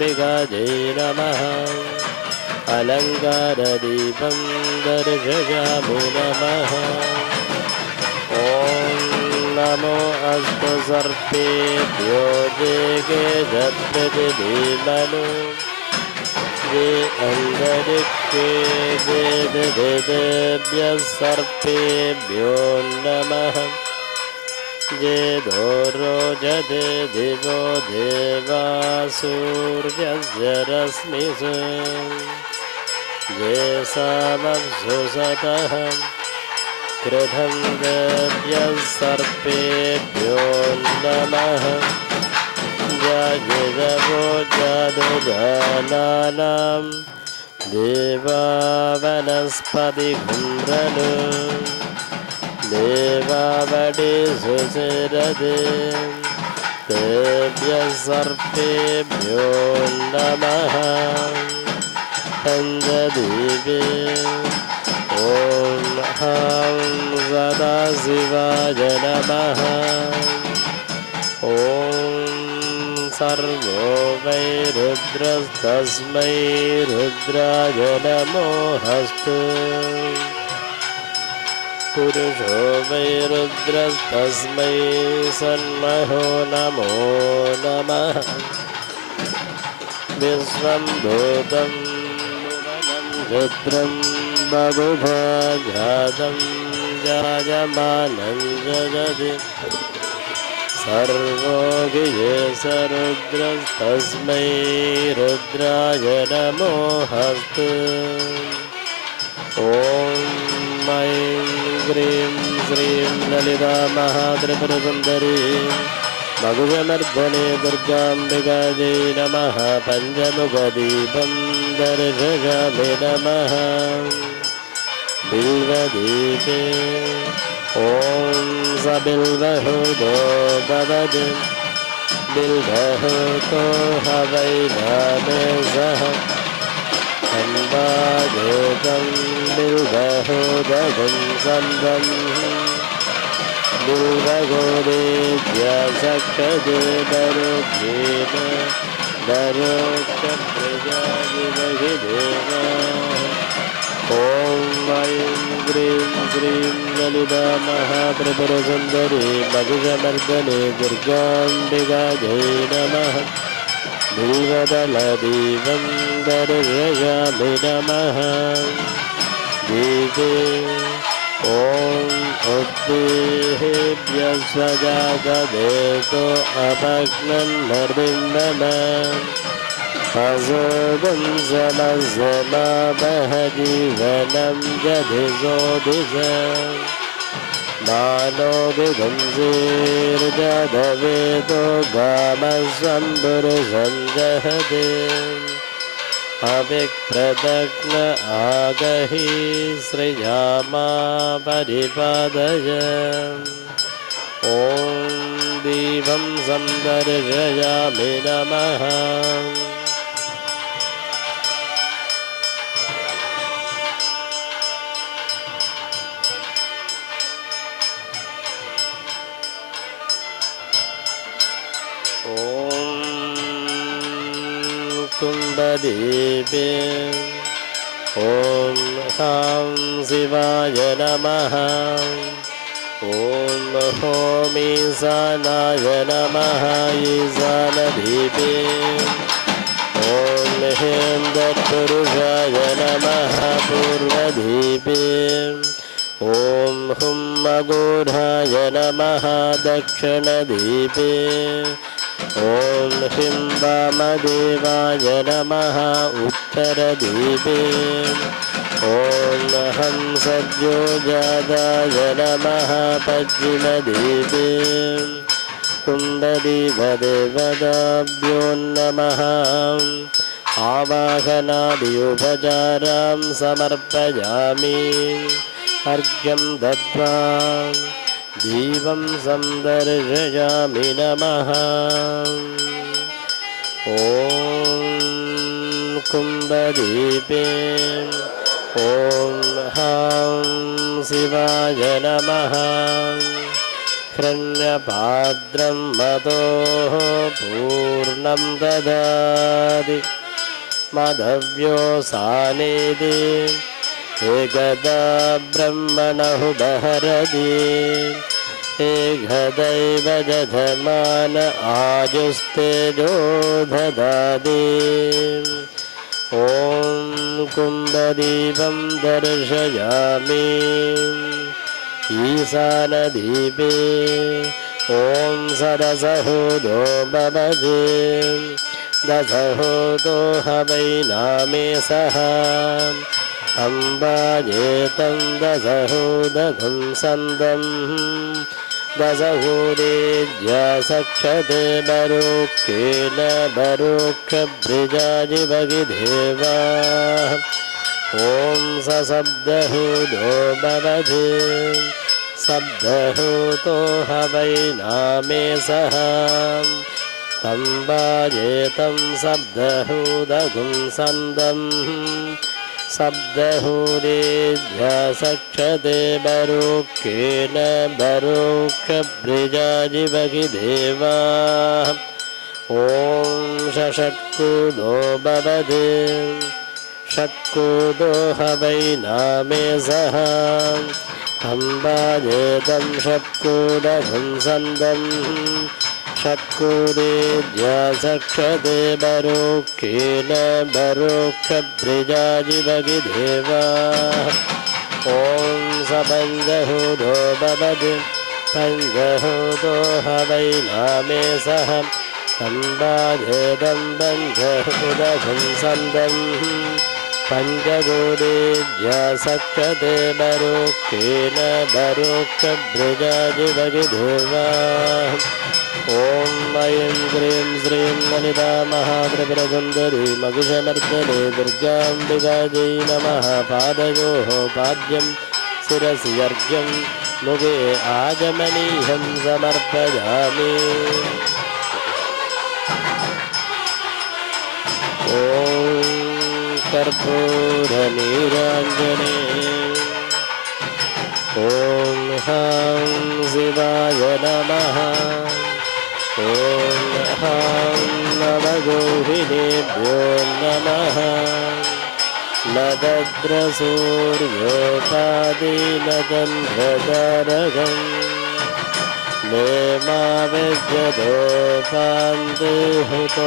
दुर्गाम्बिकायै नमः अलङ्कारदीपं दर्शयामि नमः ॐ नमो अस्तु सर्पेभ्यो ये केशप्रतिभीमनु ये अन्तरिक्षे वेदेभ्यः सर्पेभ्यो नमः ये दोरोजते दिवो देवासूर्यस्य रश्मिषु ये सामप्सु सतः कृतं देभ्यः सर्पेभ्यो नमः जयदवो जादुजानानां देवा वनस्पतिघुम्रनु देवावडि सुचिरदे तेभ्यः सर्पेभ्यो नमः पञ्चदीपे ॐ हं सदाशिवाय नमः ॐ सर्वो वै रुद्रस्तस्मै रुद्राय नमोऽस्तु पुरुषो वै रुद्रस्तस्मै सन्महो नमो नमः विश्वं भूतं भुवनं रुद्रं बभुभा जातं जायमानं जगति सर्वो गियेश रुद्रस्तस्मै रुद्राय नमोऽस्तु ॐ ऐं ह्रीं श्रीं ललिता महात्रिपुरसुन्दरी मधुजमर्दने दुर्गाम्बिकायै नमः पञ्चमुखदीपं दर्शयामि नमः बिल्वदीपे ॐ सबिल्वहुतो भवतु बिल्वहुतो हवै नामे सह सम्वादेकं बिल्वहुदगं सन्दं बिल्वगोदेभ्य सक्कदे दरुभ्येन दरोक्षप्रजाविवहिदेव ॐ ऐं ह्रीं श्रीं ललिता महात्रिपुरसुन्दरी मधुजमर्दने दुर्गाम्बिकायै नमः बिल्वदलदीपं दर्शयामि नमः दीपे ॐ उद्देहेभ्यः स्वजातदेतो अपग्नं नर्बिन्दनं असोदं समसमापः जीवनं जधिसोदिश मानो विधंसेर्जदवेदो गामस्वम्बुरुषं जहते अविप्रदग्न आगहि सृजामा परिपादय ॐ दीपं सन्दर्शयामि नमः कुम्भदीपे ॐ हां शिवाय नमः ॐ हों ईशानाय नमः ईशानदीपे ॐ ह्रीं तत्पुरुषाय नमः पूर्वदीपे ॐ हुं अघोराय नमः दक्षिणदीपे ॐ ह्रीं वामदेवाय नमः उत्तरदीपे ॐ हं सद्योजाताय नमः पश्चिमदीपे कुम्भदीपदेवताभ्यो नमः आवाहनादि उपचारां समर्पयामि अर्घ्यं दत्त्वा दीपं सन्दर्शयामि नमः ॐ कुम्भदीपे ॐ हां शिवाय नमः हिरण्यपात्रं मतोः पूर्णं ददाति मदव्योसानेति एकदा ब्रह्मणः दहरति एकदैव दधमान आजुस्तेजो ददाति ॐ कुम्भदीपं दर्शयामि ईशानदीपे ॐ सरसहोदो भवति दशहोदो हवैनामे सह अम्बाजेतं दशहोदघं सन्दं दशहोदेज्या सक्षते बरोक्षेण बरोक्षभृजाजिवगिदेवा ॐ सशब्दहूदो भवति शब्दहूतो हवैनामे सह तम्बाजेतं शब्दहूदघुं सन्दं शब्दहूदेभ्यः सक्षते बरोक्षेण बरोक्षभृजाजिवगिदेवा ॐ षट्कूदो भवति षट्कूदो हवैनामे सह अम्बाजेतं षट्कूदघुं सन्दं षट्कूदेभ्यः सक्षते बरोक्षेण बरोक्षभृजाजिवगिदेवा ॐ सपञ्चहूदो भवति पञ्चहूदो हवैनामे सह अम्बाजेतं पञ्चहूदघुं सन्दं पञ्चकूदेभ्यः सक्षते बरोक्षेण बरोक्षभृजाजिवगिदेवा ॐ ऐं क्रीं श्रीं ललिता महात्रिपुरसुन्दरी महिषमर्दने दुर्गाम्बिकायै नमः पादयोः पाद्यं शिरसि अर्घ्यं मुखे आचमनीयं समर्पयामि ॐ कर्पूरनीराञ्जने ॐ हां शिवाय नमः ॐ हां नवगोहिनेभ्यो नमः नदद्रसूर्योपादीनचन्द्रतारकं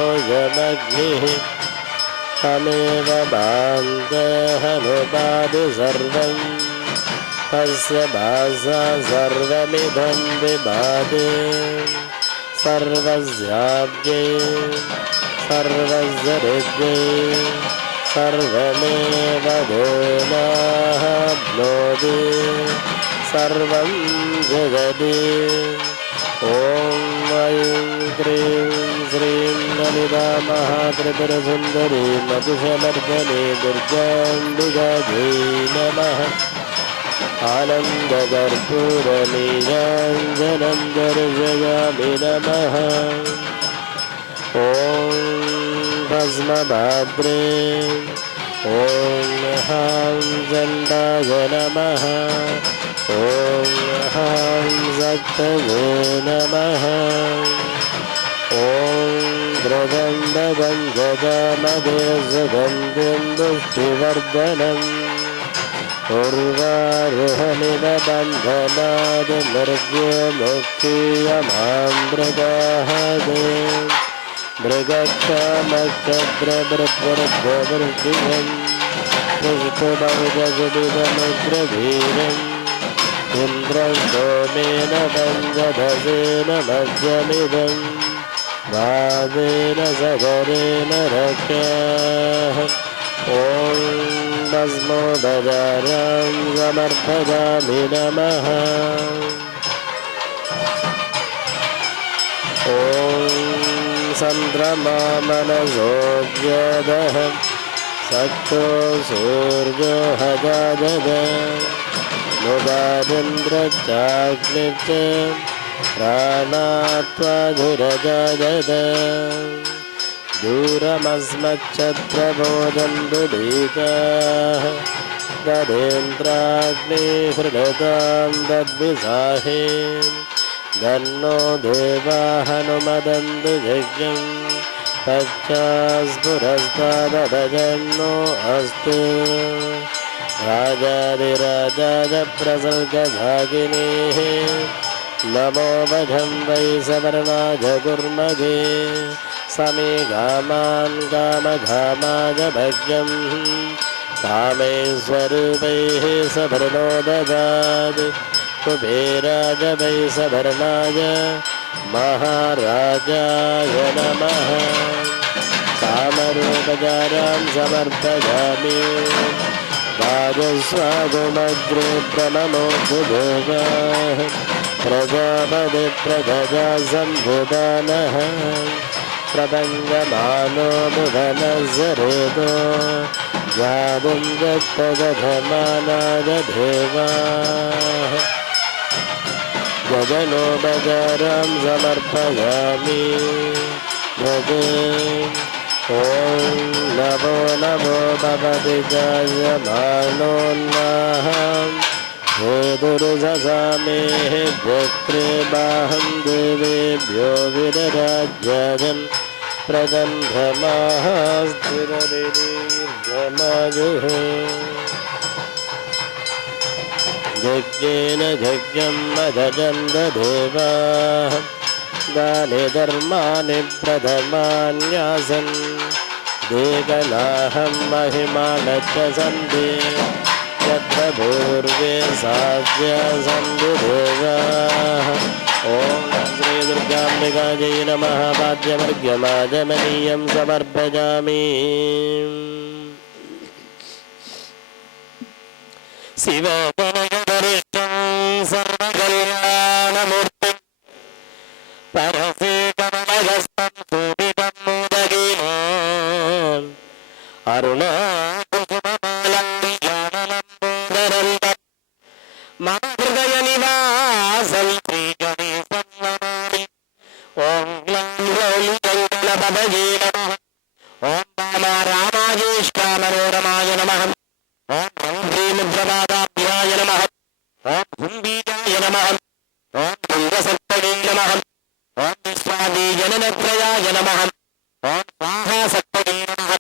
नेमाविद्यदोपान्तेहुतोऽयमग्निः तमेव बान्धहनुपादि सर्वं तस्य भासा सर्वमिदं विभाति सर्वस्याब्जे सर्वस्य हृद्ये सर्वमेव देनाप्नोति सर्वं जगति ॐ ऐं क्रीं श्रीं ललिता महात्रिपुरसुन्दरी महिषमर्दने दुर्गाम्बिकायै नमः आनन्दकर्पूरनीराञ्जनं दर्शयामि नमः ॐ भस्मभाद्रे ॐ हां चण्डाय नमः ॐ हां शक्तये नमः ॐ द्रगन्धगन्धकामदे सुगन्धिं पुष्टिवर्धनम् उर्वारुहमिव बन्धनाद् मृग्यमुक्षीयमामृगाहदे मृगक्षामक्षद्रवृद्वृद्वृद्धिवं पुष्पमरुदगुडिवमुग्रवीरम् इन्द्रं सोमेन पञ्चदशेन मध्यमिदं वादेन सगरेण रक्षः ॐ भस्मोदजारां समर्पयामि नमः ॐ चन्द्रमा मनसोऽद्यदः सक्तो सूर्यो हजाजद मुदादिन्द्रचाग्निश्च प्राणात्वाधुरजाजद दूरमस्मच्छत्रबोधं दुदीताः तदेन्द्राग्निहृदतां तद्विसाहे तन्नो देवाः हनुमदन्तु यज्ञं पश्चास्फुरस्तादजन्नो अस्तु राजाधिराजाय प्रसर्गभागिनीः नमो भजं वै सवर्णाय गुर्मगे समे गामान् कामघामाय भग्यं कामेश्वरूपैः सवर्णो ददात् कुबेराय वै सवर्णाय महाराजाय नमः कामरूपचारां समर्पयामि राजस्वागुमग्रे प्रणमोऽद्भुतोगाः प्रजापति प्रजया सम्भुदानः प्रपङ्गमानो भुवनसरेतो जातुं दत्तदधमानाय देवाः गगनोपचारां समर्पयामि भजे ॐ नमो नमो भवति जायमानोन्नाः हेतुरुससामेः गोत्रे बाहं देवेभ्यो विरराज्याजन् प्रगन्धमाः स्थिरदीर्घमायुः यज्ञेन यज्ञं मदजन्त देवाः दाने धर्माणि प्रथमान्यासन् देगनाहं महिमानश्च सन्ति यत्र पूर्वे साध्या सन्ति देवाः ॐ श्रीदुर्गाम्बिकायै नमः पाद्यवर्ग्यमाजमनीयं समर्पयामि शिवगणगरिष्ठं सर्वकल्याणमूर्तिं परसेकमलहस्तं सूदितं मोदगीनाम् अरुणाकुसुममालं ज्ञानलम्बोदरन्तं मम हृदयनिवासं श्रीगणेशं नमामि ॐ ग्लां गौली गङ्गणपतये नमः ॐ रामा रामायेष्टामनोरमाय नमः ॐ ह्रीमुद्रपादाभ्याय नमः ॐ हुम्बीजाय नमः ॐ भुङ्गसप्तगे नमः ॐ विश्वादीजननत्रयाय नमः ॐ स्वाहासप्तगे नमः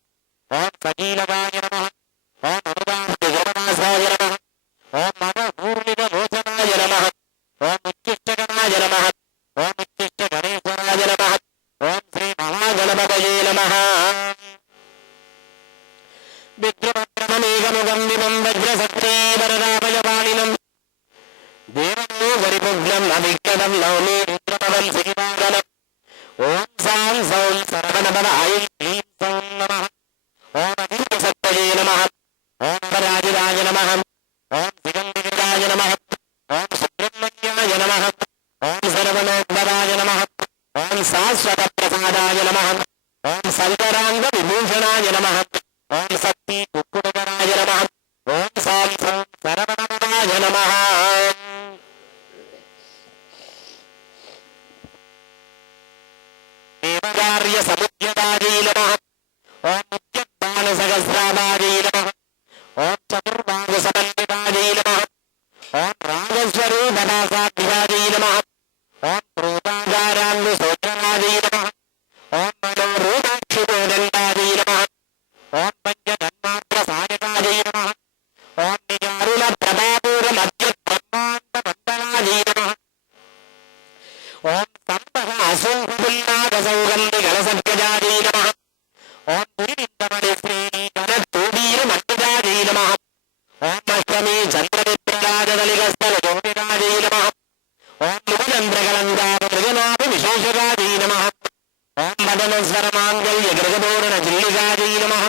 ॐ सकीलवाय नमः ॐ अनुदासय नमः ॐ मनपूर्णितलोचनाय नमः ॐ उच्चिष्टगणाय नमः ॐ उच्चिष्टगणेश्वराय नमः ॐ श्रीमहागणपतये नमः विद्रुममेकमुखं विमं वज्रसत्रीवरदापयपाणिनं देवनो वरिपुग्नं अविक्रमं नौमि रुद्रपदं श्रीवागनम् ॐ सां सौं सरवणपदाय क्लीं सौं नमः ॐ अतिसत्तये नमः ॐ अपराजिताय नमः ॐ दिगम्बिकाय नमः ॐ सुब्रह्मण्याय नमः ॐ सर्वलोकपदाय नमः ॐ शाश्वतप्रसादाय नमः ॐ सल्कराङ्गविभूषणाय नमः ॐ शक्ति कुक्कुटकराय नमः ॐ सां सौं सरवणपदाय नमः देवकार्य समुद्यतायै नमः ॐ उद्यत्तानसहस्राभायै नमः ॐ चतुर्बाहुसमन्वितायै नमः ॐ रागस्वरूपदासाभ्यायै नमः ॐ क्रोधागारान्विसोत्ररायै नमः ॐ मनोरूपाक्षिपोदण्डायै नमः ॐ पञ्चतन्मात्रसायकायै नमः ॐ निजारुणप्रभापूरमद्यब्रह्माण्डमण्डलायै नमः ॐ सम्पः असौहपुल्लादसौगन्धिगणसद्गजायै नमः ॐ पुरीन्दमणिश्रेणीगणस्तूबीरमण्डितायै नमः ॐ अष्टमी चन्द्रविप्रराजदलिकस्थलजोतिरायै नमः ॐ मुखचन्द्रकलङ्कापमृगनाभिविशेषकायै नमः ॐ मदनस्वरमाङ्गल्यगृहपूरणजिल्लिकायै नमः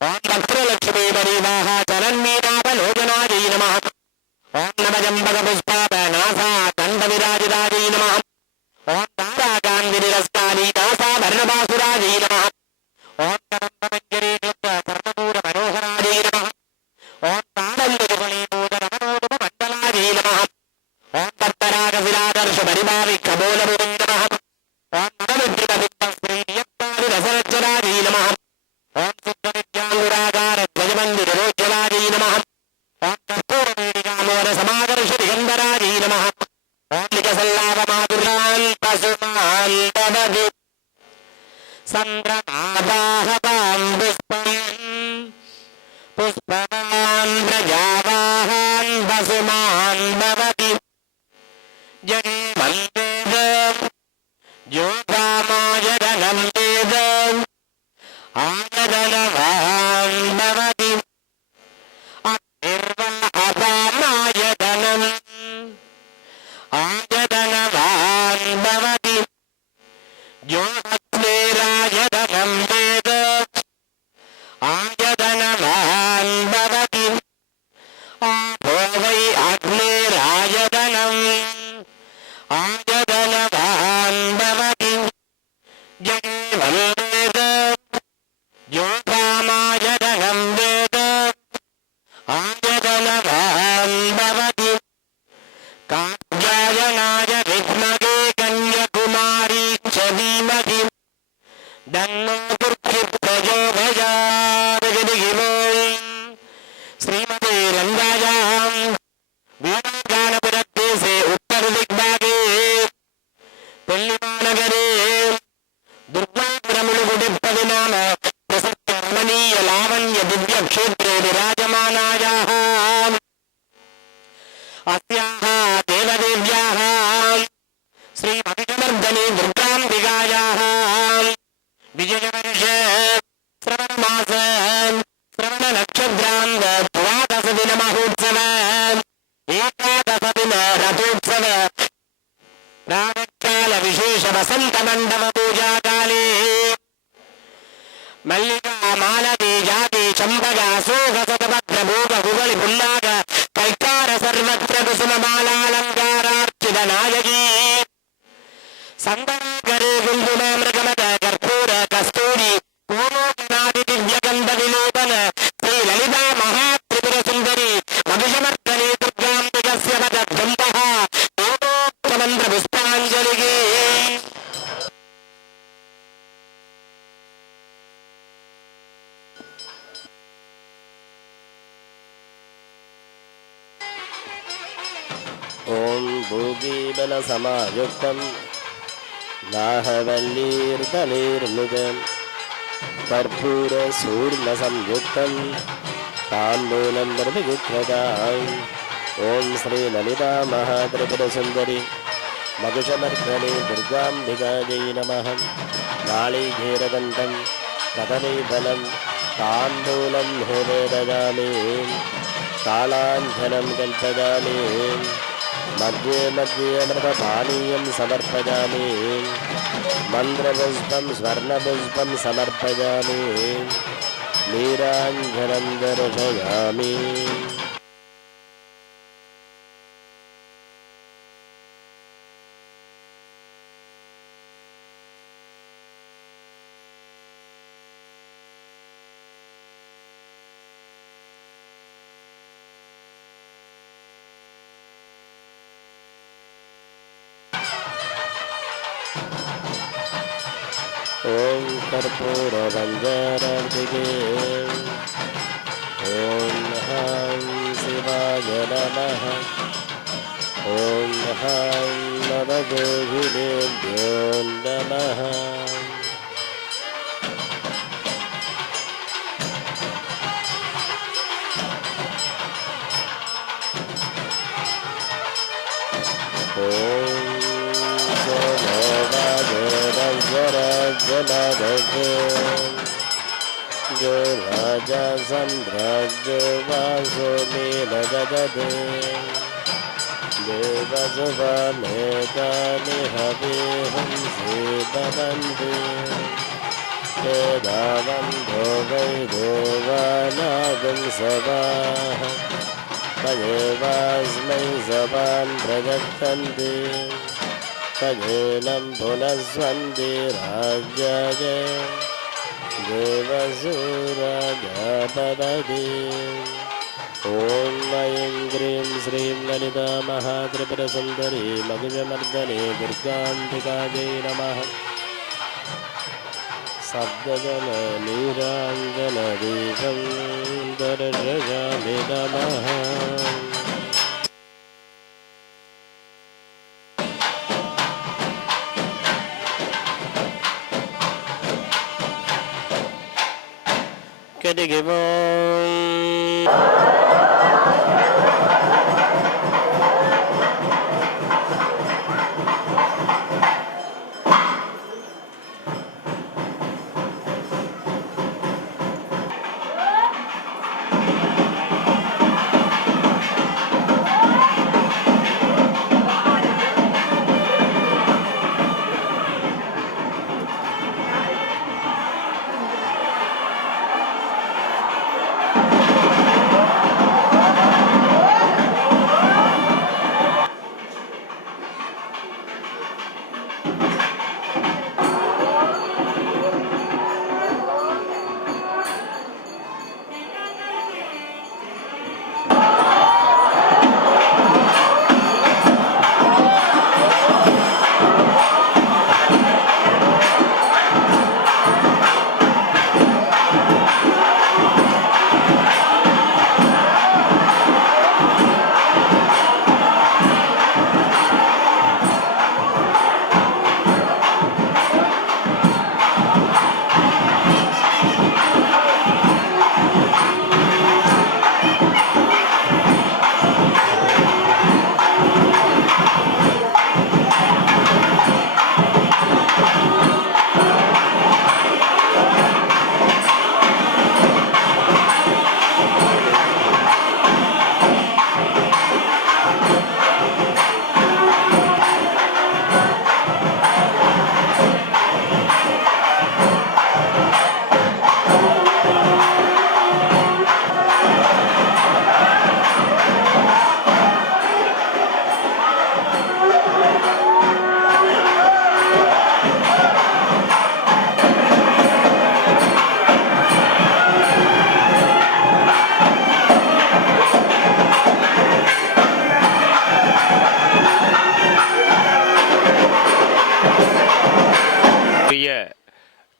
ॐ भक्त्रलक्ष्मीपरिवाह चरन्मीनापलोचनायै नमः ॐ नवजम्बकपुष्पापनासा दण्डविराजितायै नमः ॐ ताराकान्तिनिरस्तानि नासाभरणपासुरायै नमः ॐ कदम्बमञ्जरीकृत्य नमः ॐ ताडल्यकुफलीभूतनमनोरुपमण्डलायै नमः ॐ तत्तरागशिलादर्शपरिभाविकबोलभुवे नमः ॐ नवमुद्रितविद्वस्त्रीयत्तादिरसरज्जरायै नमः ॐ शुद्धविद्याङ्गुरागारध्वजमन्दिररोज्ज्वलायै नमः ॐ कर्पूरवेदिकामोदसमाकर्षदिगन्धरायै नमः ॐ निकसल्लाभमातु भवति चन्द्रमावाहवान् पुष्पवान् प्रजावाहान् वसुमान् भवति जगे वन्देद योगामायदनं वेद आयदनवान् भवति अनिर्वाहवामायदनम् आयदनवान् भवति यो अग्निरायदनं वेद आयदनवान् भवति आपो वै अग्निरायदनम् आयदनवान् भवति जगे वन्देद योगामायदनं वेद आयदनवान् भवति कात्यायनाय विद्महे कन्याकुमारी च धीमहि तन्नो दुर्गे प्रचोदयात् श्रीमते रंगायां वीणागानपुरदेशे उत्तर दिग्भागे पेल्लिमानगरे दुर्गापुरमुलुगुडिप्पदि नाम प्रसिद्ध रमणीय लावण्य दिव्य क्षेत्रे विराजमानायाः अस्याः देवदेव्याः श्री महिषमर्दनी दुर्गाम्बिकायाः विजयवर्ष श्रवणमास श्रवण नक्षत्रां द्वादश दिन महोत्सव एकादश दिन रथोत्सव प्रातःकाल विशेष वसंत मंडप पूजा काले मल्लिका मालती जाति चंपका सोघ सतभद्र भोग गुगलि पुल्लाग कैकार सर्वत्र कुसुममालालंकारार्चित नायकी संदनाकरे कुंकुम मृगमद कर्पूर कस्तूरी पूर्णोपनादि दिव्यगंध विलोपन श्री ललिता महात्रिपुर सुंदरी महिषमर्दनी दुर्गाम्बिकस्य वदद्वन्द्वः पूर्णोक्तमन्त्र पुष्पाञ्जलिः ओम भूगीबलसमायुक्तं दाहवल्लीर्दलीर्मितं कर्पूरसूर्णसंयुक्तं ताम्बूलं निर्विघ्नदाम् ओम श्री ललिता महात्रिपुरसुन्दरी महिषमर्दनी दुर्गाम्बिकायै नमः। नाळीधीरदन्तं कदलीफलं ताम्बूलं निवेदयामि कालाञ्जनं कल्पयामि मध्ये मध्ये अमृतपानीयं समर्पयामि मन्त्रपुष्पं स्वर्णपुष्पं समर्पयामि नीराञ्जनं दर्शयामि। ओम कर्पूरभञ्जनार्तिके ओम हां शिवाय नमः। ओम हां नवगोहिनेभ्यो नमः। जो राजा सम्राज्यो वासो मेलददे देवसुवामेतानि हविहंसि भवन्ति वेदावन्तो वै देवानागं सवाः तदेवास्मै सवान् प्रदत्तन्ति तदेनं पुनस्वन्ति राज्याय देवसूराजापवति। ओम ऐं ग्रीं श्रीं ललिता महात्रिपुरसुन्दरी महिषमर्दनी दुर्गाम्बिकायै नमः। सप्तजन नीराञ्जनदीपं दर्शयामि नमः। கணபதிக்கு ஓம்.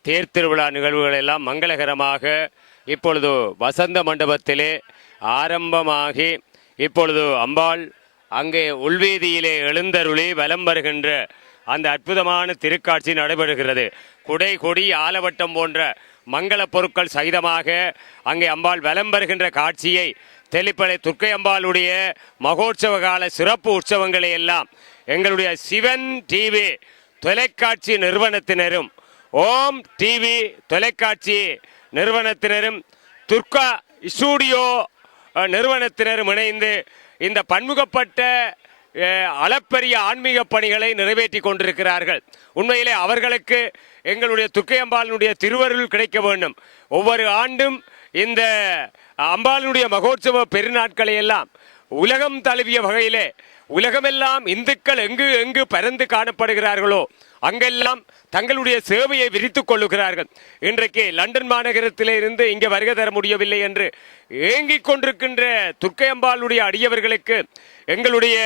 தேர் திருவிழா நிகழ்வுகள் எல்லாம் மங்களகரமாக இப்பொழுது வசந்த மண்டபத்திலே ஆரம்பமாகி இப்பொழுது அம்பாள் அங்கே உள்வீதியிலே எழுந்தருளி வலம் வருகின்ற அந்த அற்புதமான திருக்காட்சி நடைபெறுகிறது. குடை கொடி ஆலவட்டம் போன்ற மங்கள பொருட்கள் சகிதமாக அங்கே அம்பாள் வலம் வருகின்ற காட்சியை தெளிப்படை துர்க்கை அம்பாளுடைய மகோற்சவ கால சிறப்பு உற்சவங்களை எல்லாம் எங்களுடைய சிவன் டிவி தொலைக்காட்சி நிறுவனத்தினரும் ஓம் டிவி தொலைக்காட்சி நிறுவனத்தினரும் துர்கா ஸ்டூடியோ நிறுவனத்தினரும் இணைந்து இந்த பன்முகப்பட்ட அளப்பரிய ஆன்மீக பணிகளை நிறைவேற்றி கொண்டிருக்கிறார்கள். உண்மையிலே அவர்களுக்கு எங்களுடைய துர்க்கை அம்பாளுடைய திருவருள் கிடைக்க வேண்டும். ஒவ்வொரு ஆண்டும் இந்த அம்பாளுடைய மகோற்சவ பெருநாட்களை எல்லாம் உலகம் தழுவிய வகையிலே உலகமெல்லாம் இந்துக்கள் எங்கு எங்கு பரந்து காணப்படுகிறார்களோ அங்கெல்லாம் தங்களுடைய சேவையை விரித்துக் கொள்ளுகிறார்கள். இன்றைக்கு லண்டன் மாநகரத்திலே இருந்து இங்கே வருகை தர முடியவில்லை என்று ஏங்கிக் கொண்டிருக்கின்ற துர்க்கை அம்பாளுடைய அடியவர்களுக்கு எங்களுடைய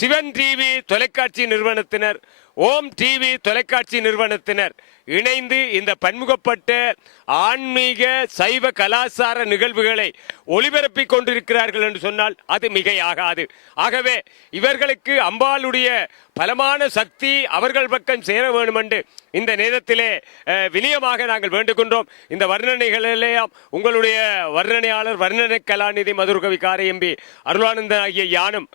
சிவன் டிவி தொலைக்காட்சி நிறுவனத்தினர் ஓம் டிவி தொலைக்காட்சி நிறுவனத்தினர் இணைந்து இந்த பன்முகப்பட்ட ஆன்மீக சைவ கலாச்சார நிகழ்வுகளை ஒளிபரப்பிக் கொண்டிருக்கிறார்கள் என்று சொன்னால் அது மிகையாகாது. ஆகவே இவர்களுக்கு அம்பாளுடைய பலமான சக்தி அவர்கள் பக்கம் சேர வேண்டும் என்று இந்த நேரத்திலே வினியமாக நாங்கள் வேண்டுகின்றோம். இந்த வர்ணனைகளெல்லாம் உங்களுடைய வர்ணனையாளர் வர்ணனை கலாநிதி மதுரகவி காரையம்பி அருளானந்தன் ஆகிய யானும்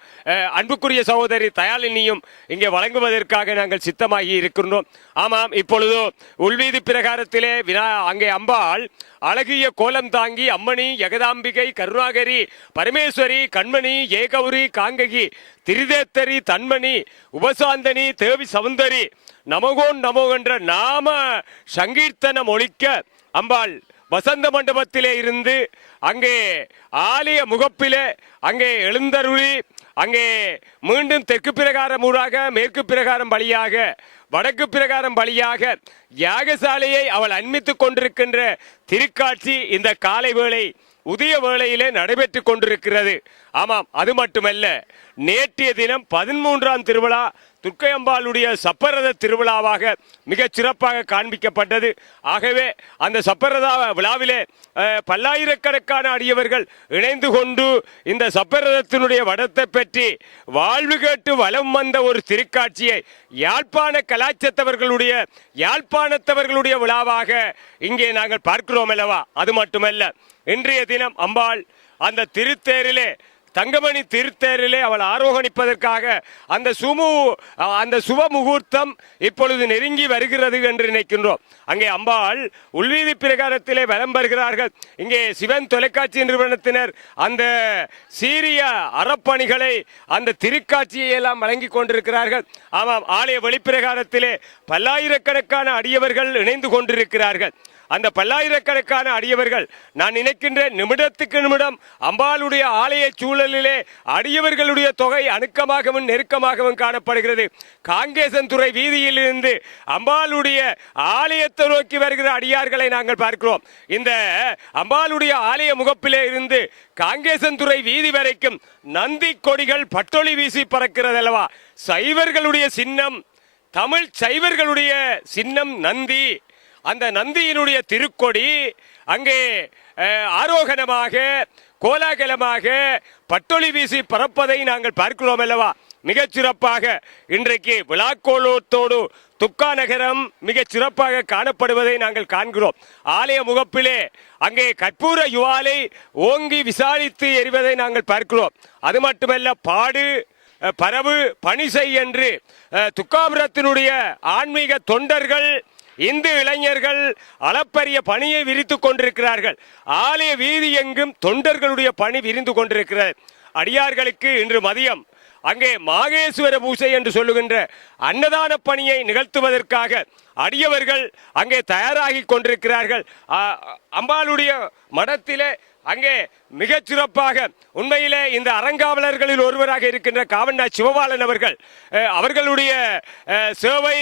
அன்புக்குரிய சகோதரி தயாளினியும் இங்கே வழங்குவதற்காக நாங்கள் சித்தமாகி இருக்கின்றோம். ஆமாம், இப்பொழுது உள்வீதி பிரகாரத்திலே அங்கே அம்பாள் அழகிய கோலம் தாங்கி அம்மணி ஜெகதாம்பிகை கருணாகரி பரமேஸ்வரி கண்மணி ஏகௌரி காங்ககி திரிதேத்தரி தன்மணி உபசாந்தனி தேவி சவுந்தரி நமகோன் நமோ என்ற நாம சங்கீர்த்தனம் ஒழிக்க அம்பாள் வசந்த மண்டபத்திலே இருந்து அங்கே ஆலய முகப்பிலே அங்கே எழுந்தருளி அங்கே மீண்டும் தெற்கு பிரகாரம் ஊடாக மேற்கு பிரகாரம் வழியாக வடக்கு பிரகாரம் வழியாக யாகசாலையை அவள் அண்மித்துக் கொண்டிருக்கின்ற திருக்காட்சி இந்த காலை வேளை உதய வேளையிலே நடைபெற்றுக் கொண்டிருக்கிறது. ஆமாம், அது மட்டுமல்ல, நேற்றைய தினம் 13ஆம் திருவிழா துர்க்கை அம்பாளுடைய சப்பரத திருவிழாவாக மிக சிறப்பாக காண்பிக்கப்பட்டது. ஆகவே அந்த சப்பரத விழாவிலே பல்லாயிரக்கணக்கான அடியவர்கள் இணைந்து கொண்டு இந்த சப்பரதத்தினுடைய வடத்தை பற்றி வாழ்வு கேட்டு வலம் வந்த ஒரு திருக்காட்சியை யாழ்ப்பாண கலாச்சாரத்தவர்களுடைய யாழ்ப்பாணத்தவர்களுடைய விழாவாக இங்கே நாங்கள் பார்க்கிறோம் அல்லவா. அது மட்டுமல்ல, இன்றைய தினம் அம்பாள் அந்த திருத்தேரிலே தங்கமணி திருத்தேரிலே அவள் ஆரோகணிப்பதற்காக அந்த சுப முகூர்த்தம் இப்பொழுது நெருங்கி வருகிறது என்று நினைக்கின்றோம். அங்கே அம்பாள் உள்வீதி பிரகாரத்திலே வலம் வருகிறார்கள். இங்கே சிவன் தொலைக்காட்சி நிறுவனத்தினர் அந்த சீரிய அறப்பணிகளை அந்த திருக்காட்சியை எல்லாம் வழங்கி கொண்டிருக்கிறார்கள். ஆமாம், ஆலய வெளிப்பிரகாரத்திலே பல்லாயிரக்கணக்கான அடியவர்கள் இணைந்து கொண்டிருக்கிறார்கள். அந்த பல்லாயிரக்கணக்கான அடியவர்கள், நான் நினைக்கின்ற நிமிடத்துக்கு நிமிடம் அம்பாளுடைய ஆலய சூழலிலே அடியவர்களுடைய தொகை அணுக்கமாகவும் நெருக்கமாகவும் காணப்படுகிறது. காங்கேசன்துறை வீதியில் இருந்து அம்பாளுடைய ஆலயத்தை நோக்கி வருகிற அடியார்களை நாங்கள் பார்க்கிறோம். இந்த அம்பாளுடைய ஆலய முகப்பிலே இருந்து காங்கேசன்துறை வீதி வரைக்கும் நந்தி கொடிகள் பட்டொளி வீசி பறக்கிறது அல்லவா. சைவர்களுடைய சின்னம், தமிழ் சைவர்களுடைய சின்னம் நந்தி. அந்த நந்தியினுடைய திருக்கொடி அங்கே ஆரோகணமாக கோலாகலமாக பட்டொளி வீசி பறப்பதை நாங்கள் பார்க்கிறோம் அல்லவா. மிகச் சிறப்பாக இன்றைக்கு விழாக்கோலத்தோடு துக்கா நகரம் மிகச் சிறப்பாக காணப்படுவதை நாங்கள் காண்கிறோம். ஆலய முகப்பிலே அங்கே கற்பூர யுவாலை ஓங்கி விசாரித்து எறிவதை நாங்கள் பார்க்கிறோம். அது மட்டுமல்ல, பாடு பரவு பணிசை என்று துக்காபுரத்தினுடைய ஆன்மீக தொண்டர்கள் இந்து இளைஞர்கள் அளப்பரிய பணியை விரித்து கொண்டிருக்கிறார்கள். ஆலய வீதி எங்கும் தொண்டர்களுடைய பணி விரிந்து கொண்டிருக்கிறது. அடியார்களுக்கு இன்று மதியம் அங்கே மாகேஸ்வர பூசை என்று சொல்லுகின்ற அன்னதான பணியை நிகழ்த்துவதற்காக அடியவர்கள் அங்கே தயாராகி கொண்டிருக்கிறார்கள். அம்பாளுடைய மடத்திலே அங்கே மிகச் சிறப்பாக உண்மையிலே இந்த அறங்காவலர்களில் ஒருவராக இருக்கின்ற காவண்ணா சிவபாலன் அவர்களுடைய சேவை,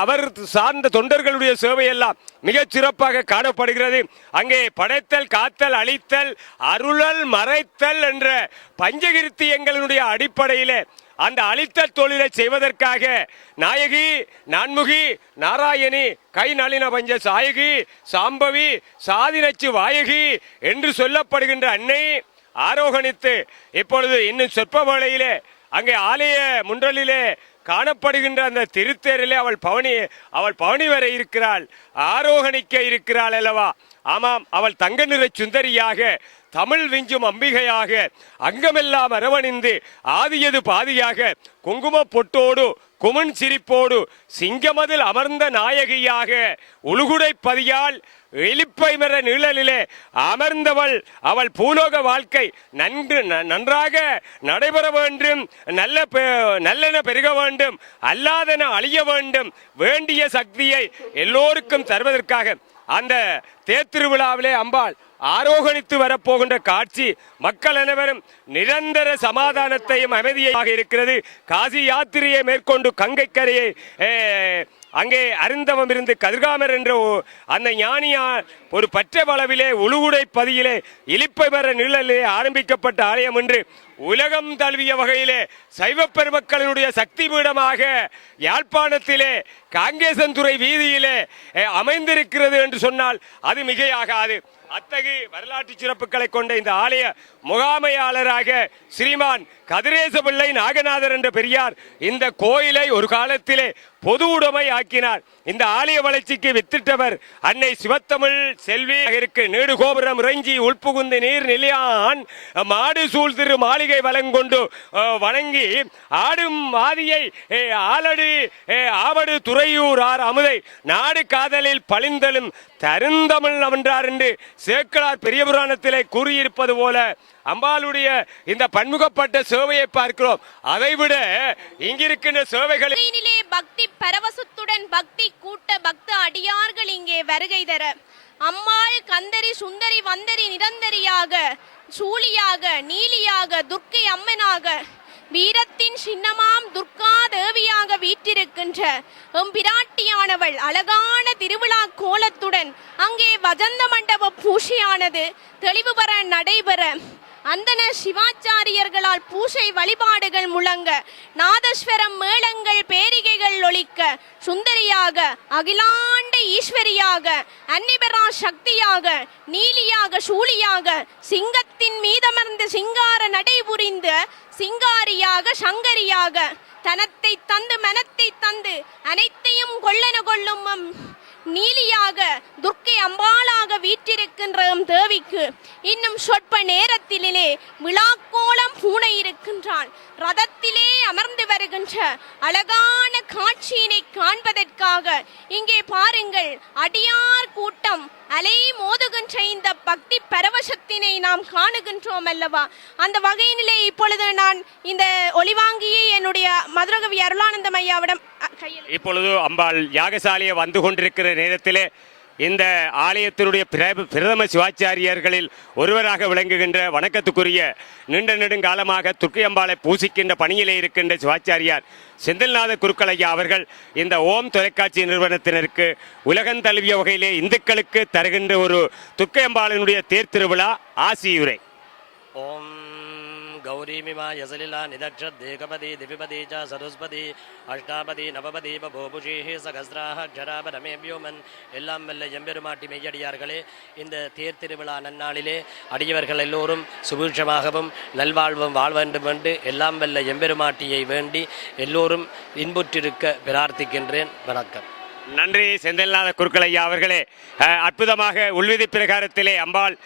அவர் சார்ந்த தொண்டர்களுடைய சேவை எல்லாம் மிகச் சிறப்பாக காணப்படுகிறது. அங்கே படைத்தல் காத்தல் அழித்தல் அருளல் மறைத்தல் என்ற பஞ்சகிருத்தியங்களுடைய அடிப்படையிலே அந்த அழித்தல் தொழிலை செய்வதற்காக நாயகி நான்முகி நாராயணி கை நளின பஞ்ச சாயகி சாம்பவி சாதினச்சு வாயகி என்று சொல்லப்படுகின்ற அன்னை ஆரோகணித்து இப்பொழுது இன்னும் சொற்ப வேளையிலே அங்கே ஆலய முன்றலிலே காணப்படுகின்ற அந்த திருத்தேரிலே அவள் பவனி வர இருக்கிறாள், ஆரோகணிக்க இருக்கிறாள் அல்லவா. ஆமாம், அவள் தங்க நிற சுந்தரியாக தமிழ் விஞ்சும் அம்பிகையாக அங்கமெல்லாம் அரவணிந்து ஆதியது பாதியாக குங்கும பொட்டோடு குமன் சிரிப்போடு சிங்கமதில் அமர்ந்த நாயகியாக உழுகுடை பதியால் எலிப்பை மர நிழலிலே அமர்ந்தவள். அவள் பூலோக வாழ்க்கை நன்றாக நடைபெற வேண்டும், நல்லென பெருக வேண்டும், அல்லாதன அழிய வேண்டும், வேண்டிய சக்தியை எல்லோருக்கும் தருவதற்காக அந்த தேர்திருவிழாவிலே அம்பாள் ஆரோகணித்து வரப்போகின்ற காட்சி மக்கள் அனைவரும் நிரந்தர சமாதானத்தையும் அமைதியாக இருக்கிறது. காசி யாத்திரையை மேற்கொண்டு கங்கை கரையை அங்கே அருந்தவம் இருந்து கதிர்காமர் என்ற அந்த ஞானியா ஒரு பற்ற வளவிலே உழுகுடை பதியிலே இலிப்பை மர நிழலிலே ஆரம்பிக்கப்பட்ட ஆலயம் என்று உலகம் தழுவிய வகையிலே சைவ பெருமக்களினுடைய சக்தி பீடமாக யாழ்ப்பாணத்திலே காங்கேசன்துறை வீதியிலே அமைந்திருக்கிறது என்று சொன்னால் அது மிகையாகாது. அத்தகைய வரலாற்று சிறப்புகளை கொண்ட இந்த ஆலய முகாமையாளராக ஸ்ரீமான் கதிரேச பிள்ளை நாகநாதர் என்ற பெரியார் இந்த கோயிலை ஒரு காலத்திலே பொது உடைமை ஆக்கினார். இந்த ஆலய வளர்ச்சிக்கு வித்திட்டவர் அன்னை சிவத்தமிழ் செல்வி. நீடு கோபுரம் இறைஞ்சி உள்புகுந்து நீர் நிலையான் மாடு சூழ் திரு மாளிகை வளங்கொண்டு வணங்கி ஆடும் ஆதியை ஆலடு ஆவடு துறையூர் ஆர் அமுதை நாடு காதலில் பழிந்தலும் தருந்தமிழ் அவன்றார் என்று சேக்கலார் பெரிய புராணத்திலே கூறியிருப்பது போல அம்பாளுடைய இந்த பன்முகப்பட்ட சேவையை பார்க்கிறோம். அதைவிட இங்கிருக்கின்ற சேவைகளிலே பக்தி பரவசத்துடன் பக்தி கூட்ட பக்த அடியார்கள் இங்கே வருகை தர அம்மாள் கந்தரி சுந்தரி வந்தரி நிரந்தரியாக சூழியாக நீலியாக துர்க்கை அம்மனாக வீரத்தின் சின்னமாம் துர்கா தேவியாக வீற்றிருக்கின்ற எம்பிராட்டியானவள் அழகான திருவிழா கோலத்துடன் அங்கே வசந்த மண்டப பூஷையானது தெளிவு பெற நடைபெற அந்தன சிவாச்சாரியர்களால் பூசை வழிபாடுகள் முழங்க, நாதஸ்வரம் மேளங்கள் பேரிகைகள் ஒலிக்க, சுந்தரியாக அகிலாண்ட ஈஸ்வரியாக அன்னிபரா சக்தியாக நீலியாக சூழியாக சிங்கத்தின் மீதமர்ந்து சிங்கார நடை புரிந்த சிங்காரியாக சங்கரியாக தனத்தை தந்து மனத்தை தந்து அனைத்தையும் கொள்ளன கொள்ளும் நீலியாக துர்க்கை அம்பாளாக வீற்றிருக்கின்ற தேவிக்கு இன்னும் சொற்ப நேரத்திலே விழாக்கோலம் பூனை இருக்கின்றாள். ரதத்திலே அமர்ந்து வருகின்ற அழகான காட்சியினை காண்பதற்காக இங்கே பாருங்கள், அடியார் கூட்டம் அலை மோதுகின்ற இந்த பக்தி பரவசத்தினை நாம் காணுகின்றோம் அல்லவா. அந்த வகையிலே இப்பொழுது நான் இந்த ஒளிவாங்கியை என்னுடைய மதுரகவி அருளானந்தம் ஐயாவிடம் இப்பொழுது அம்பாள் யாகசாலையை வந்து கொண்டிருக்கிற நேரத்திலே இந்த ஆலயத்தினுடைய பிரதம சிவாச்சாரியர்களில் ஒருவராக விளங்குகின்ற வணக்கத்துக்குரிய நீண்ட நெடுங்காலமாக துர்க்கை அம்பாளை பூசிக்கின்ற பணியிலே இருக்கின்ற சிவாச்சாரியார் செந்தில்நாத குருக்கள் ஐயா அவர்கள் இந்த ஓம் தொலைக்காட்சி நிறுவனத்தினருக்கு உலகம் தழுவிய வகையிலே இந்துக்களுக்கு தருகின்ற ஒரு துர்க்கை அம்பாளினுடைய தேர் திருவிழா ஆசியுரை. ஓம் गौरीमिमा यसलिला निदक्षद्देकपदी दिविपदी च सदुस्पदी अष्टापदी नवपदी बभूभुषीः सहस्राः अक्षराபரமே வியோமன். எல்லாம் வல்ல எம்பெருமாட்டி மெய்யடியார்களே, இந்த தேர் திருவிழா நன்னாளிலே அடியவர்கள் எல்லோரும் சுபீட்சமாகவும் நல்வாழ்வும் வாழ் வேண்டும் என்று எல்லாம் வல்ல எம்பெருமாட்டியை வேண்டி எல்லோரும் இன்புற்றிருக்க பிரார்த்திக்கின்றேன். வணக்கம். நன்றி செந்தில்நாத குருக்கள் ஐயா அவர்களே. அற்புதமாக உள்விதி பிரகாரத்திலே அம்பாள்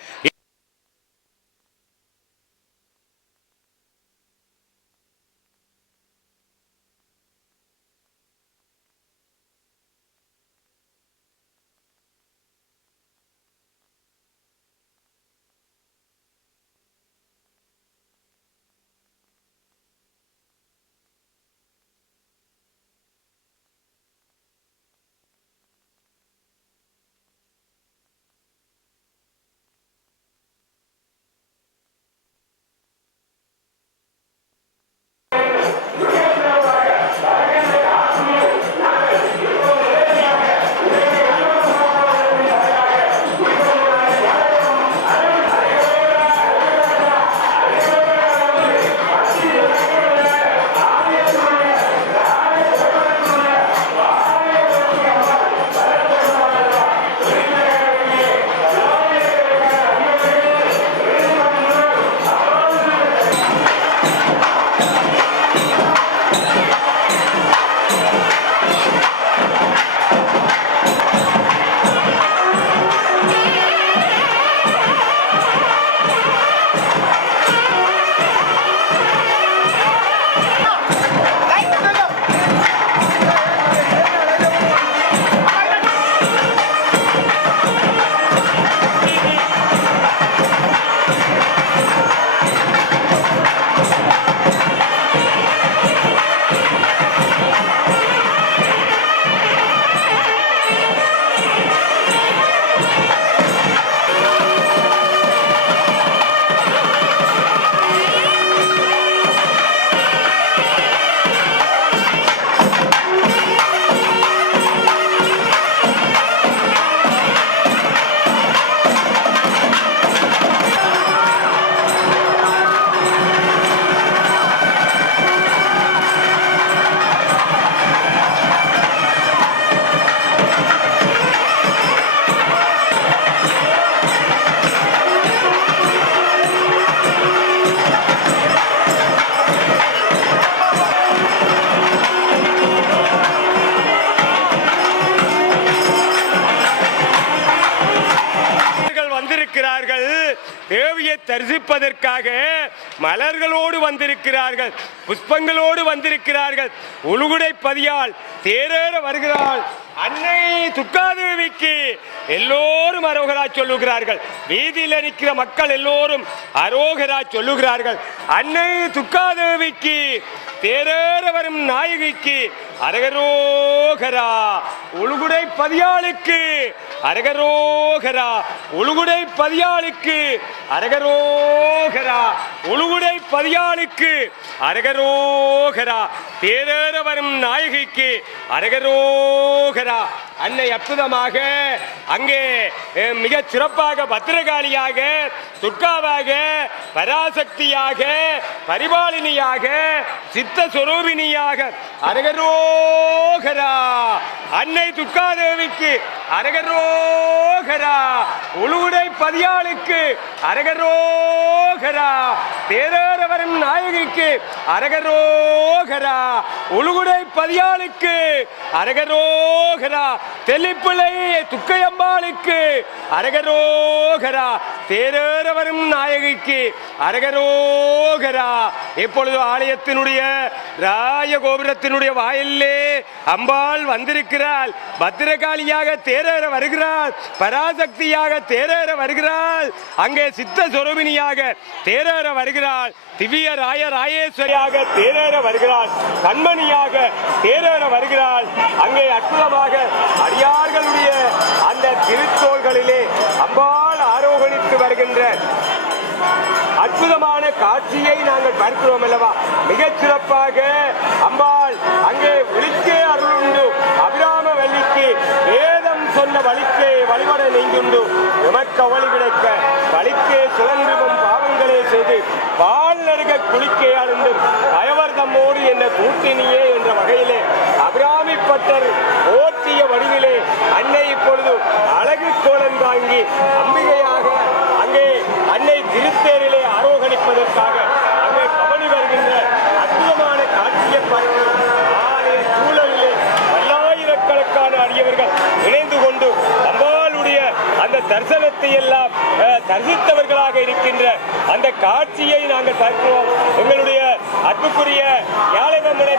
தேவியை தரிசிப்பதற்காக மலர்களோடு வந்திருக்கிறார்கள், புஷ்பங்களோடு வந்திருக்கிறார்கள். உழுகுடை பதியால் தேரேற வருகிறாள் அன்னை துர்காதேவிக்கு எல்லோரும் அரோகரா சொல்லுகிறார்கள். வீதியில் இருக்கிற மக்கள் எல்லோரும் அரோகரா சொல்லுகிறார்கள். அன்னை துர்காதேவிக்கு தேரேற வரும் நாயகிக்கு அரகரோகரா. உழுகுடை பதியாளுக்கு அரகரோகரா. உழுகுடை பதியாளுக்கு அரகரோகரா. உழுகுடை பதியாளுக்கு அரகரோகரா. தேரேற வரும் நாயகிக்கு அரகரோகரா. அன்னை அற்புதமாக அங்கே மிக சிறப்பாக பத்திரகாளியாக, துர்காவாக, பராசக்தியாக, பரிபாலினியாக, சித்த சொரூபினியாக அரகரோகரா. அன்னை துர்காதேவிக்கு அரகரோகரா. உழுவுடை பதியாளுக்கு அரகரோகரா. தேரவரம் நாயகிக்கு அரகரோகரா. உழுகுடை பதியாளுக்கு அரகரோகரா. தெல்லிப்பிள்ளை துக்கையம்பாளுக்கு அரகரோகரா. தேரவரும் நாயகிக்கு அரகரோகரா. இப்பொழுது ஆலயத்தினுடைய ராஜகோபுரத்தினுடைய வாயிலே அம்பாள் வந்திருக்கிறாள். பத்திரகாளியாக தேரேற வருகிறாள். பராசக்தியாக தேரேற வருகிறாள். அங்கே சித்த சொரூபினியாக தேரேற வருகிறாள். திவ்ய ராயேஸ்வரியாக தேரேற வருகிறாள். கண்மணியாக தேரேற வருகிறாள். அங்கே அற்புதமாக அடியார்களுடைய அந்த திருத்தோள்களிலே அம்பாள் ஆரோகணித்து வருகின்ற அற்புதமான காட்சியை நாங்கள் பார்க்கிறோம் அல்லவா? மிகச் சிறப்பாக அம்பாள் அங்கே ஒளிக்கே அருளுண்டு. அபிராம வள்ளிக்கு வேதம் சொன்ன வழிக்கே வழிபட நெய்துண்டு. எமக்கு அவளி கிடைக்க வழிக்கே சுழன்றும் பாவங்களே செய்து பால் நருக குளிக்கே அழுந்து பயவர்தம்மோடு என்ன கூட்டினியே என்ற வகையிலே அபிராமிப்பட்டர் போற்றிய வடிவிலே அன்னை இப்பொழுது அழகு கோலம் தாங்கி அம்பிகையாக அங்கே அன்னை திருத்தேரிலே ஆரோகணிப்பதற்காக அங்கே கவனி வருகின்ற அற்புதமான காட்சியை பார்க்கிறோம். ஆலய சூழலிலே பல்லாயிரக்கணக்கான அடியவர்கள் இணைந்து கொண்டு அம்பாளுடைய அந்த தரிசனத்தை எல்லாம் தரிசித்தவர்களாக இருக்கின்ற அந்த காட்சியை நாங்கள் பார்க்கிறோம். எங்களுடைய அன்புக்குரிய யாழவமுனை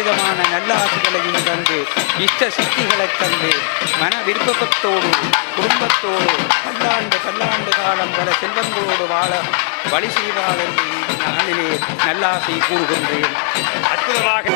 விதமான நல்லாசிகளையும் தந்து இஷ்ட சித்திகளை தந்து மன விருப்பத்தோடு குடும்பத்தோடு பல்லாண்டு காலம் பல செல்வங்களோடு வாழ வழி செய்வாள் என்று நாளிலே நல்லாசை கூறுகின்றேன். அற்புதமாக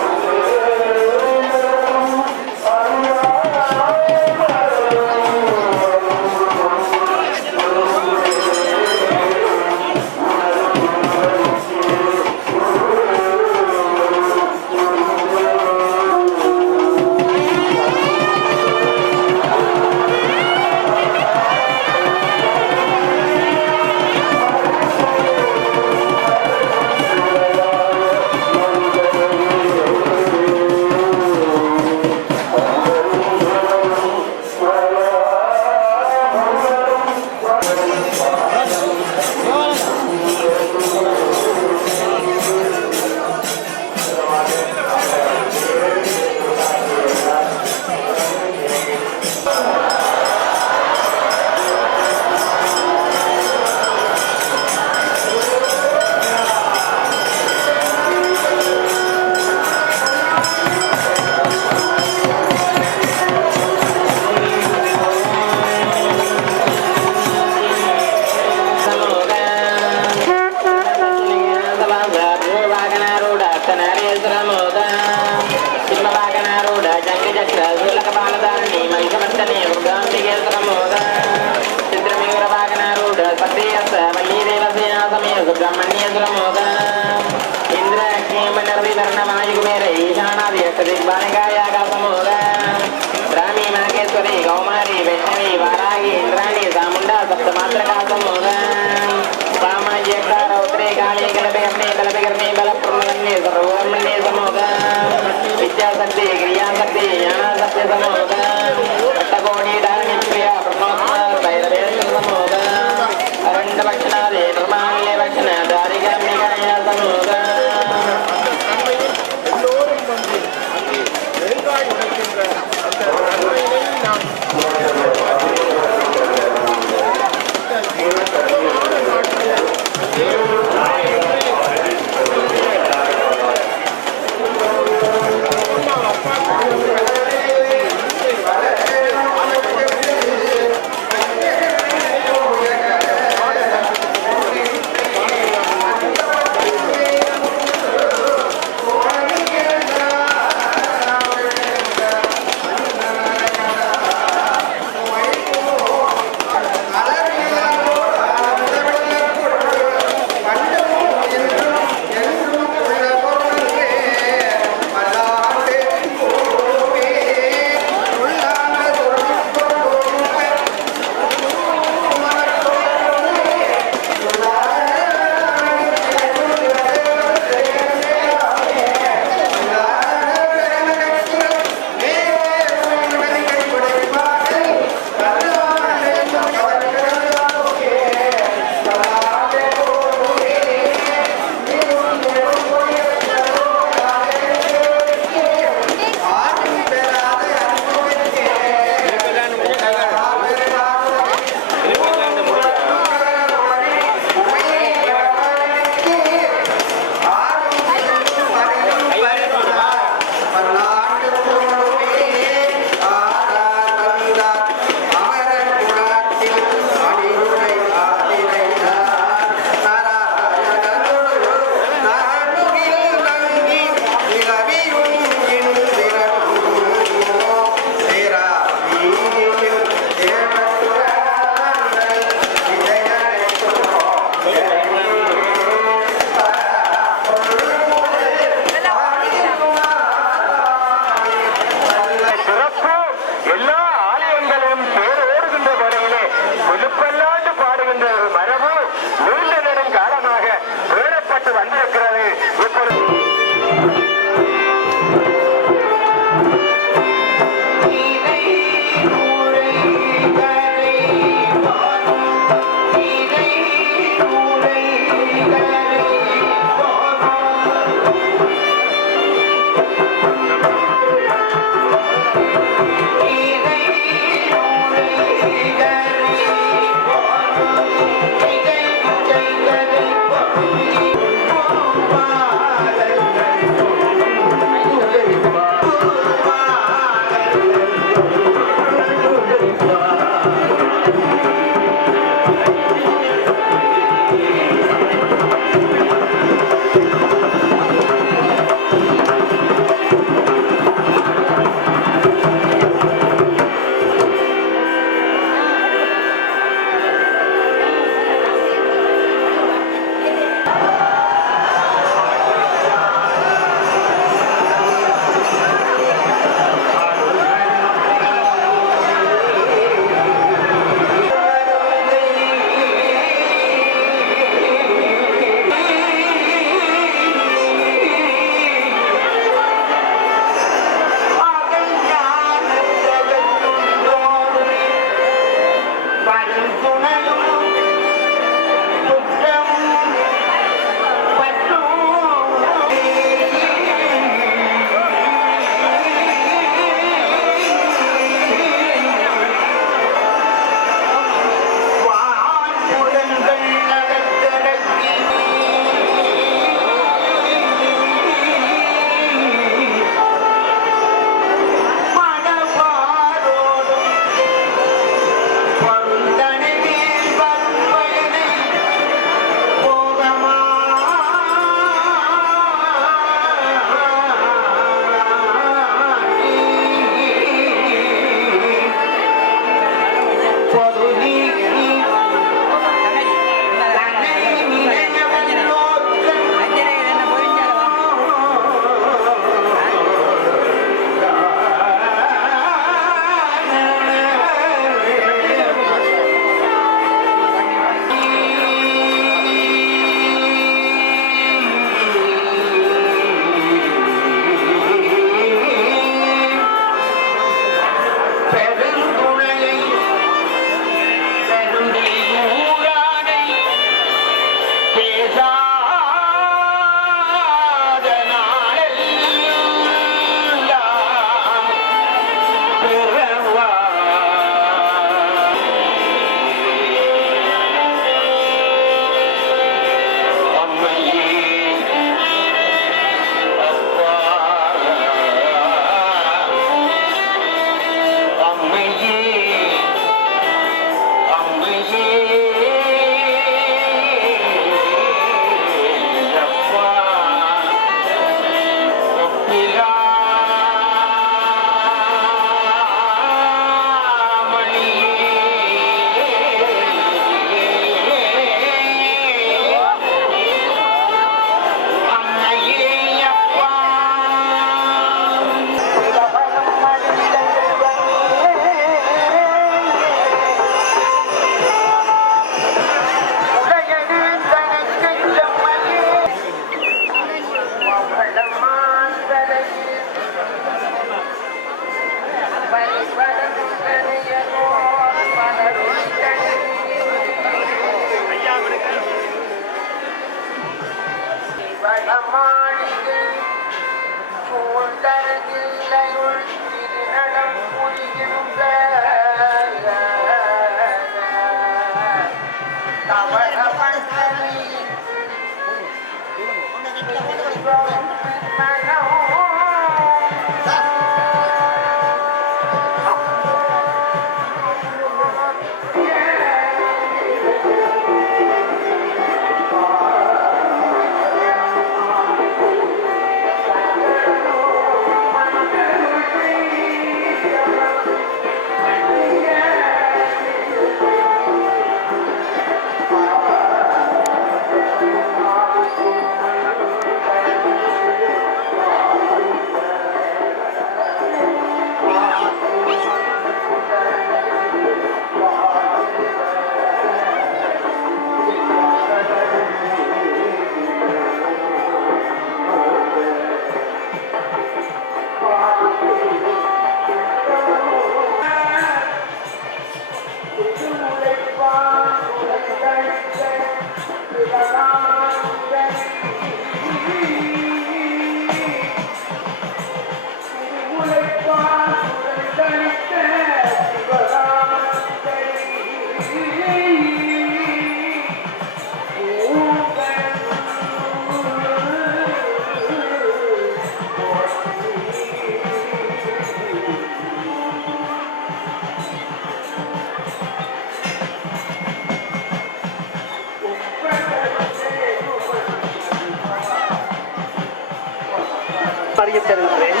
வைத்திருக்கிறேன்.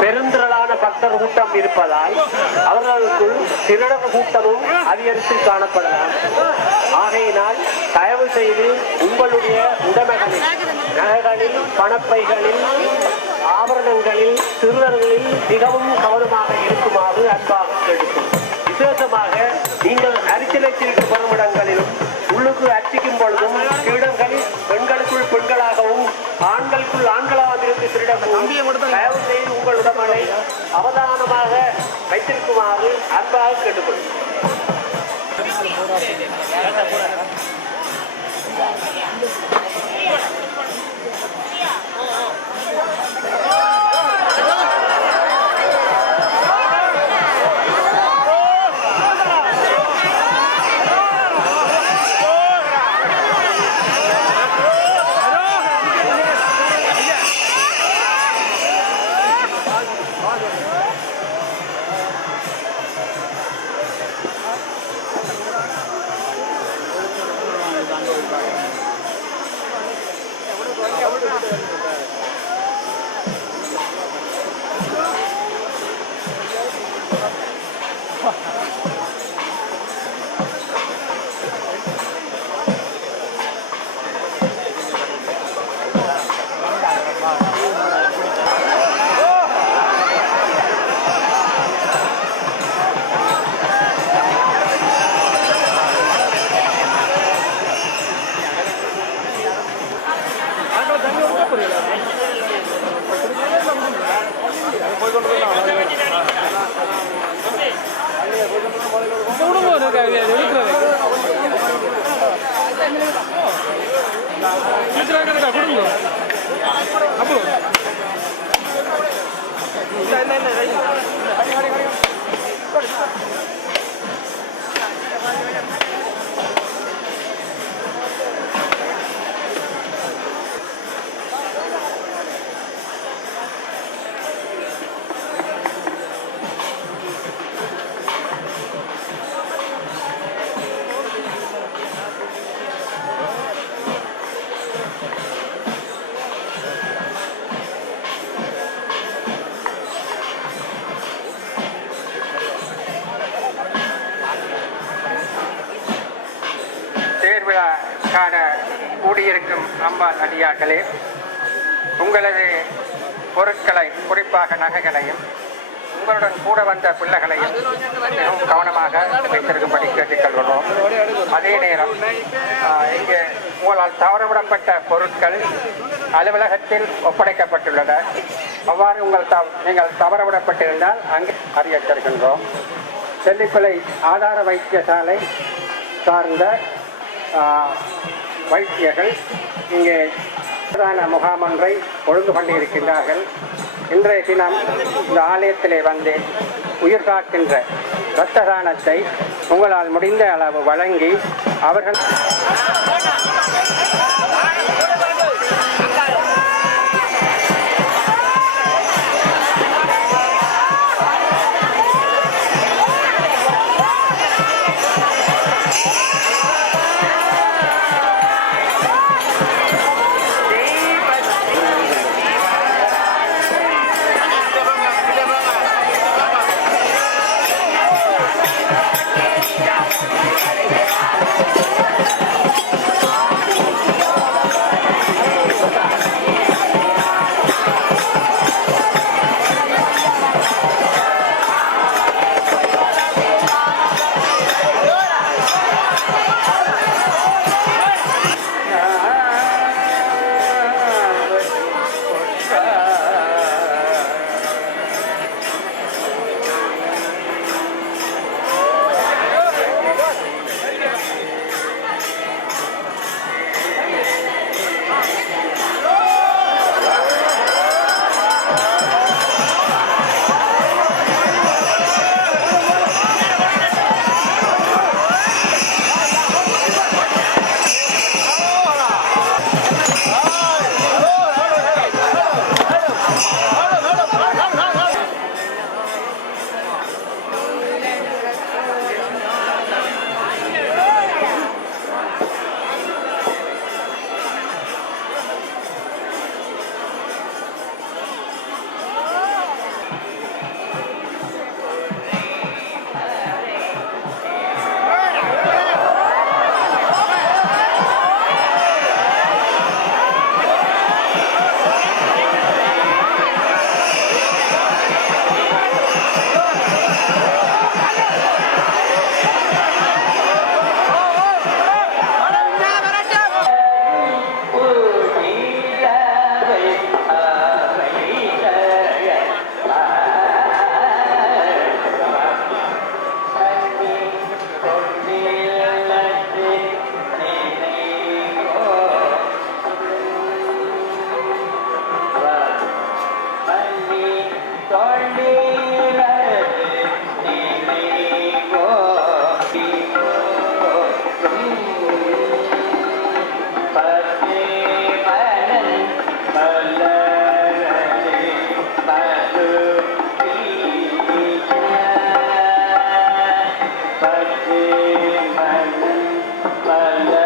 பெருந்திரளான பக்தர் கூட்டம் இருப்பதால் அவர்களுக்குள் திருடர் கூட்டமும் அதிகரித்து காணப்படலாம். ஆகையினால் தயவு செய்து உங்களுடைய உடைமைகளில், நகைகளில், பணப்பைகளில், ஆபரணங்களில், சிறுவர்களில் மிகவும் கவனமாக இருக்குமாறு அன்பாக கேட்கும். விசேஷமாக நீங்கள் அரிச்சலைச்சிருக்கும் பெருமிடங்களிலும் உள்ளுக்கு அர்ச்சிக்கும் பொழுதும் திருடர்கள் பெண்களுக்குள் பெண்களாகவும் ஆண்களுக்குள் ஆண்களாகவும் இருந்து திருடவும் தயவு செய்து உங்கள் உடம்பை அவதானமாக வைத்திருக்குமாறு அன்பாக கேட்டுக்கொள்ளும். காண கூடியிருக்கும் அம்பாள் அடியார்களே, உங்களது பொருட்களை, குறிப்பாக நகைகளையும் உங்களுடன் கூட வந்த பிள்ளைகளையும் மிகவும் கவனமாக வைத்திருக்கும்படி கேட்டுக்கொள்கிறோம். அதே நேரம் இங்கே உங்களால் தவறவிடப்பட்ட பொருட்கள் அலுவலகத்தில் ஒப்படைக்கப்பட்டுள்ளன. அவ்வாறு நீங்கள் தவறவிடப்பட்டிருந்தால் அங்கே அறியச்சிருக்கின்றோம். செல்லிப்பிள்ளை ஆதார வைத்தியசாலை சார்ந்த வைத்தியர்கள் இங்கே முகாம் ஒன்றை ஒழுங்கு பண்ணியிருக்கின்றார்கள். இன்றைய தினம் இந்த ஆலயத்திலே வந்து உயிர் காக்கின்ற இரத்த தானத்தை உங்களால் முடிந்த அளவு வழங்கி அவர்கள் மல்ல